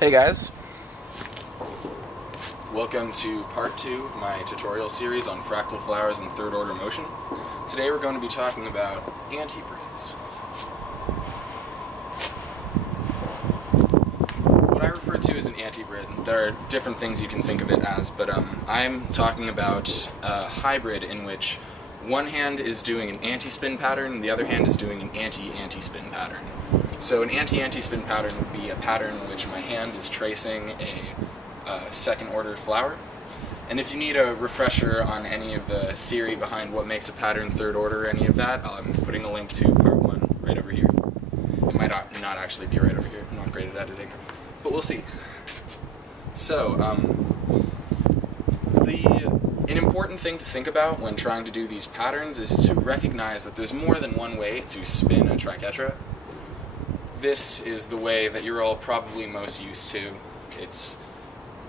Hey guys, welcome to part 2 of my tutorial series on fractal flowers and third order motion. Today we're going to be talking about antibrids. What I refer to as an antibrid, there are different things you can think of it as, but I'm talking about a hybrid in which one hand is doing an anti-spin pattern and the other hand is doing an anti-anti-spin pattern. So an anti-anti-spin pattern would be a pattern in which my hand is tracing a second-order flower. And if you need a refresher on any of the theory behind what makes a pattern third order or any of that, I'm putting a link to part 1 right over here. It might not actually be right over here. I'm not great at editing, but we'll see. So, an important thing to think about when trying to do these patterns is to recognize that there's more than one way to spin a triquetra. This is the way that you're all probably most used to. It's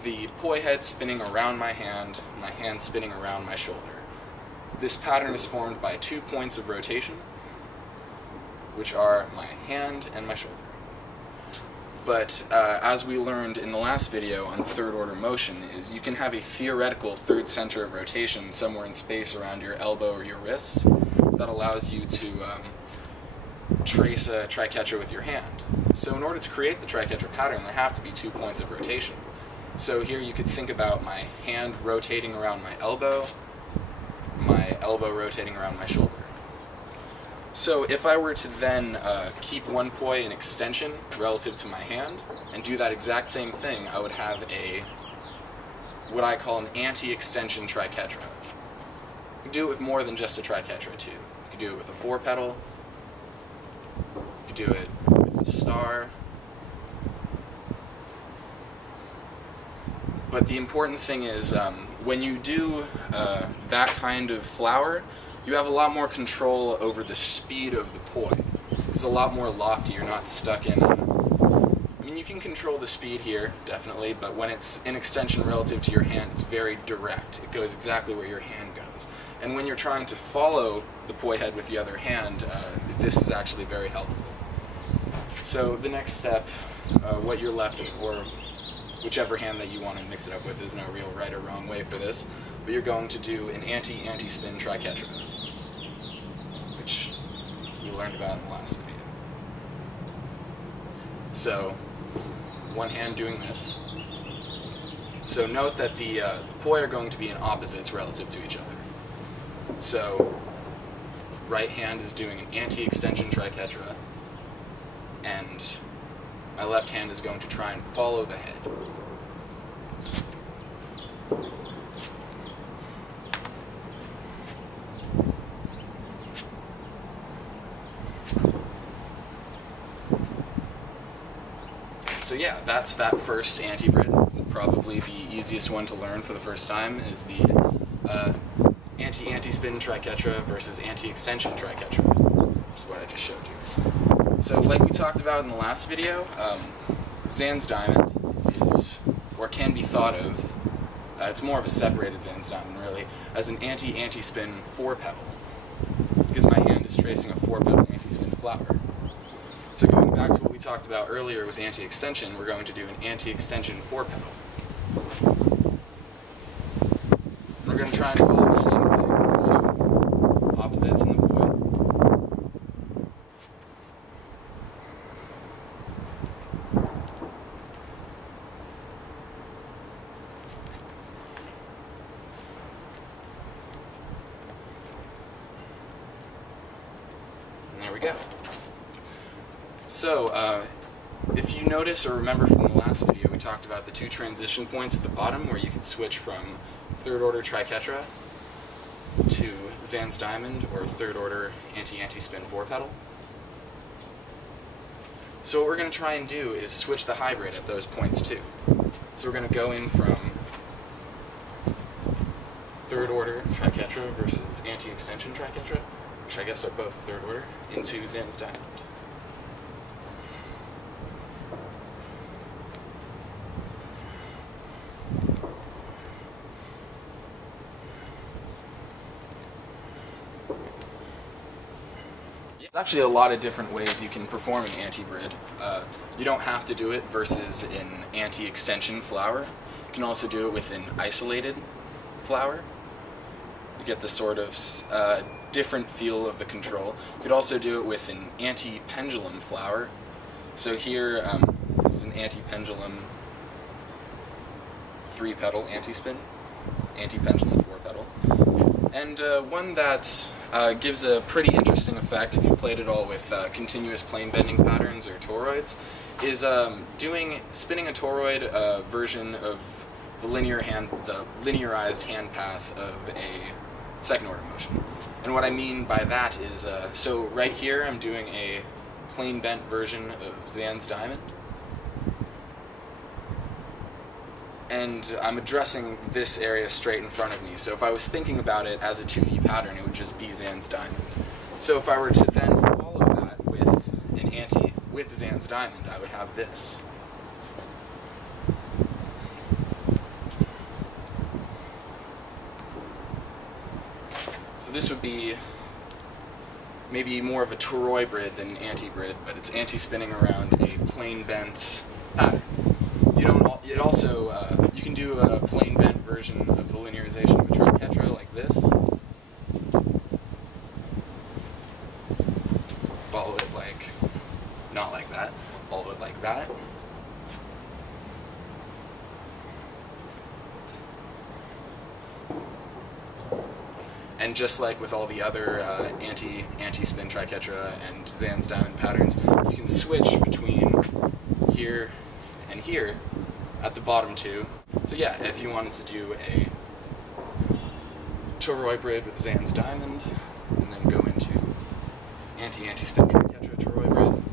the poi head spinning around my hand spinning around my shoulder. This pattern is formed by 2 points of rotation, which are my hand and my shoulder. But as we learned in the last video on third order motion, is you can have a theoretical third center of rotation somewhere in space around your elbow or your wrist that allows you to trace a triquetra with your hand. So in order to create the triquetra pattern, there have to be 2 points of rotation. So here you could think about my hand rotating around my elbow rotating around my shoulder. So if I were to then keep one poi in extension relative to my hand and do that exact same thing, I would have what I call an anti-extension triquetra. You can do it with more than just a triquetra too. You could do it with a 4-petal, you could do it with a star. But the important thing is when you do that kind of flower, you have a lot more control over the speed of the poi. It's a lot more lofty. You're not stuck in I mean, you can control the speed here, definitely, but when it's in extension relative to your hand, it's very direct. It goes exactly where your hand goes. And when you're trying to follow the poi head with the other hand, this is actually very helpful. So the next step, what you're left, or whichever hand that you want to mix it up with, there's no real right or wrong way for this, but you're going to do an anti-anti-spin triquetra, which we learned about in the last video. So, one hand doing this. So note that the poi are going to be in opposites relative to each other. So, right hand is doing an anti-extension triquetra, and my left hand is going to try and follow the head. So yeah, that's that first antibrid. Probably the easiest one to learn for the first time is the anti-anti-spin triquetra versus anti-extension triquetra, which is what I just showed you. So like we talked about in the last video, Zan's diamond is, or can be thought of, it's more of a separated Zan's diamond really, as an anti-anti-spin 4-petal, because my hand is tracing a 4-petal anti-spin flower. So going back to what we talked about earlier with anti-extension, we're going to do an anti-extension 4-petal. We're going to try and follow the same thing, so opposites in the poi. And there we go. So, if you notice or remember from the last video, we talked about the 2 transition points at the bottom where you could switch from third order triquetra to Zan's diamond or third order anti-anti-spin 4-petal. So what we're going to try and do is switch the hybrid at those points too. So we're going to go in from third order triquetra versus anti-extension triquetra, which I guess are both third order, into Zan's diamond. Yeah. There's actually a lot of different ways you can perform an antibrid. You don't have to do it versus an anti-extension flower. You can also do it with an isolated flower. You get the sort of different feel of the control. You could also do it with an anti-pendulum flower. So here, this is an anti-pendulum 3-petal anti-spin, anti-pendulum 4-petal. And one that gives a pretty interesting effect if you played it all with continuous plane bending patterns or toroids is spinning a toroid version of the linearized hand path of a second order motion. And what I mean by that is, so right here I'm doing a plane bent version of Zan's diamond. And I'm addressing this area straight in front of me. So if I was thinking about it as a 2D pattern, it would just be Zan's diamond. So if I were to then follow that with Zan's diamond, I would have this. So this would be maybe more of a toroid than antibrid, but it's anti-spinning around a plane bent pattern. You can do a plane bent version of the linearization of a triquetra like this. Follow it like, not like that, follow it like that. And just like with all the other anti-spin triquetra and Zan's diamond patterns, you can switch between here and here at the bottom two. So yeah, if you wanted to do a toroid with Zan's diamond, and then go into anti-spin triquetra toroid.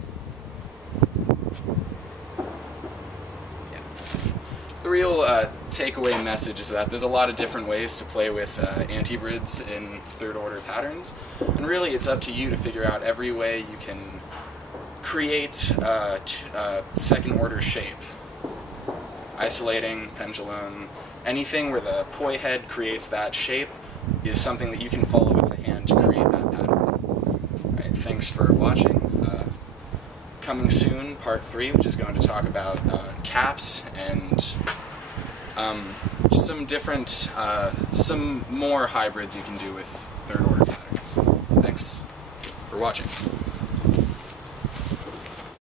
Yeah. The real takeaway message is that there's a lot of different ways to play with antibrids in third order patterns, and really it's up to you to figure out every way you can create a second order shape. Isolating, pendulum, anything where the poi head creates that shape is something that you can follow with the hand to create that pattern. Alright, thanks for watching. Coming soon, part 3, which is going to talk about caps and some more hybrids you can do with third order patterns. Thanks for watching.